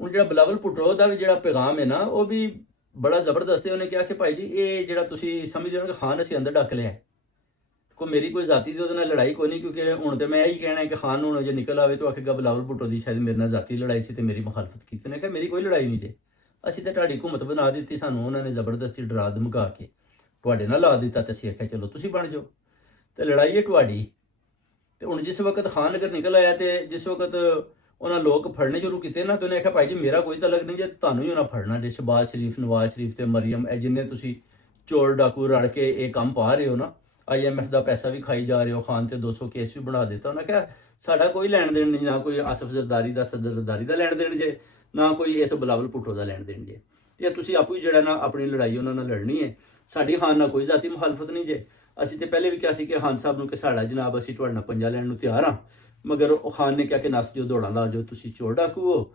ਹੁਣ ਜਿਹੜਾ ਬਿਲਾਵਲ ਭੁੱਟੋ ਦਾ ਵੀ ਜਿਹੜਾ ਪੈਗਾਮ ਹੈ ਨਾ ਉਹ ਵੀ ਬੜਾ ਜ਼ਬਰਦਸਤ ਹੈ। ਉਹਨੇ ਕਿਹਾ ਕਿ ਭਾਈ ਜੀ ਇਹ ਜਿਹੜਾ ਤੁਸੀਂ ਸਮਝਦੇ ਹੋ ਕਿ ਖਾਨ ਅਸੀਂ ਅੰਦਰ ਡੱਕ ਲਿਆ, ਮੇਰੀ ਕੋਈ ਜ਼ਾਤੀ ਦੀ ਉਹਦੇ ਨਾਲ ਲੜਾਈ ਕੋਈ ਨਹੀਂ, ਕਿਉਂਕਿ ਹੁਣ ਤੇ ਮੈਂ ਇਹੀ ਕਹਿਣਾ ਹੈ ਕਿ ਖਾਨ ਹੁਣ ਜੇ ਨਿਕਲ ਆਵੇ ਤਾਂ ਆਖੇਗਾ ਬਿਲਾਵਲ ਭੁੱਟੋ ਦੀ ਸ਼ਾਇਦ ਮੇਰੇ ਨਾਲ ਜ਼ਾਤੀ ਲੜਾਈ ਸੀ ਤੇ ਮੇਰੀ ਮੁਖਾਲਫਤ ਕੀਤੀ। ਨੇ ਕਿਹਾ ਮੇਰੀ ਕੋਈ ਲੜਾਈ ਨਹੀਂ ਜੇ, ਅਸੀਂ ਤਾਂ ਤੁਹਾਡੀ ਹਕੂਮਤ ਬਣਾ ਦਿੱਤੀ, ਸਾਨੂੰ ਉਹਨਾਂ ਨੇ ਜ਼ਬਰਦਸਤੀ ਡਰਾ ਧਮਕਾ ਕੇ ਤੁਹਾਡੇ ਨਾਲ ਲਾ ਦਿੱਤਾ ਤੇ ਅਸੀਂ ਆਖਿਆ ਚਲੋ ਤੁਸੀਂ ਬਣ ਜਾਓ, ਤੇ ਲੜਾਈ ਹੈ ਤੁਹਾਡੀ। ਤੇ ਹੁਣ ਜਿਸ ਵਕਤ ਖਾਨ ਨਗਰ ਨਿਕਲ ਆਇਆ ਤੇ ਜਿਸ ਵਕਤ ਉਹਨਾਂ ਲੋਕ ਫੜਨੇ ਸ਼ੁਰੂ ਕੀਤੇ ਨਾ, ਤੇ ਉਹਨੇ ਆਖਿਆ ਭਾਈ ਜੀ ਮੇਰਾ ਕੋਈ ਤਲਕ ਨਹੀਂ ਜੇ, ਤੁਹਾਨੂੰ ਹੀ ਉਹਨਾਂ ਫੜਨਾ ਜੇ। ਸ਼ਹਬਾਜ਼ ਸ਼ਰੀਫ, ਨਵਾਜ਼ ਸ਼ਰੀਫ ਤੇ ਮਰੀਮ, ਇਹ ਜਿੰਨੇ ਤੁਸੀਂ ਚੋਰ ਡਾਕੂ ਰਲ ਕੇ ਇਹ ਕੰਮ ਪਾ ਰਹੇ ਹੋ ਨਾ, IMF ਦਾ ਪੈਸਾ ਵੀ ਖਾਈ ਜਾ ਰਹੇ ਹੋ, ਖਾਨ ਤੇ 200 ਕੇਸ ਵੀ ਬਣਾ ਦਿੱਤਾ। ਉਹਨਾਂ ਕਿਹਾ ਸਾਡਾ ਕੋਈ ਲੈਣ ਦੇਣ ਨਹੀਂ, ਨਾ ਕੋਈ ਆਸਫ ਜ਼ਰਦਾਰੀ ਦਾ, ਸਦਰ ਜ਼ਰਦਾਰੀ ਦਾ ਲੈਣ ਦੇਣ ਜੇ, ਨਾ ਕੋਈ ਇਸ ਬਿਲਾਵਲ ਭੁੱਟੋ ਦਾ ਲੈਣ ਦੇਣ ਜੇ, ਤੇ ਤੁਸੀਂ ਆਪੂ ਹੀ ਜਿਹੜਾ ਨਾ ਆਪਣੀ ਲੜਾਈ ਉਹਨਾਂ ਨਾਲ ਲੜਨੀ ਹੈ। ਸਾਡੀ ਖਾਨ ਨਾਲ ਕੋਈ ਜ਼ਾਤੀ ਮੁਖਾਲਫਤ ਨਹੀਂ ਜੇ। ਅਸੀਂ ਤੇ ਪਹਿਲੇ ਵੀ ਕਿਹਾ ਸੀ ਕਿ ਖਾਨ ਸਾਹਿਬ ਨੂੰ ਕਿ ਸਾਡਾ ਜਨਾਬ ਅਸੀਂ ਤੁਹਾਡੇ ਨਾਲ ਪੰਜਾ ਲੈਣ ਨੂੰ ਤਿਆਰ ਹਾਂ, ਮਗਰ ਉਹ ਖਾਨ ਨੇ ਕਿਹਾ ਕਿ ਨੱਸ ਜੋ ਦੌੜਾਂ ਲਾ ਜੋ, ਤੁਸੀਂ ਚੋਰ ਡਾਕੂ ਹੋ।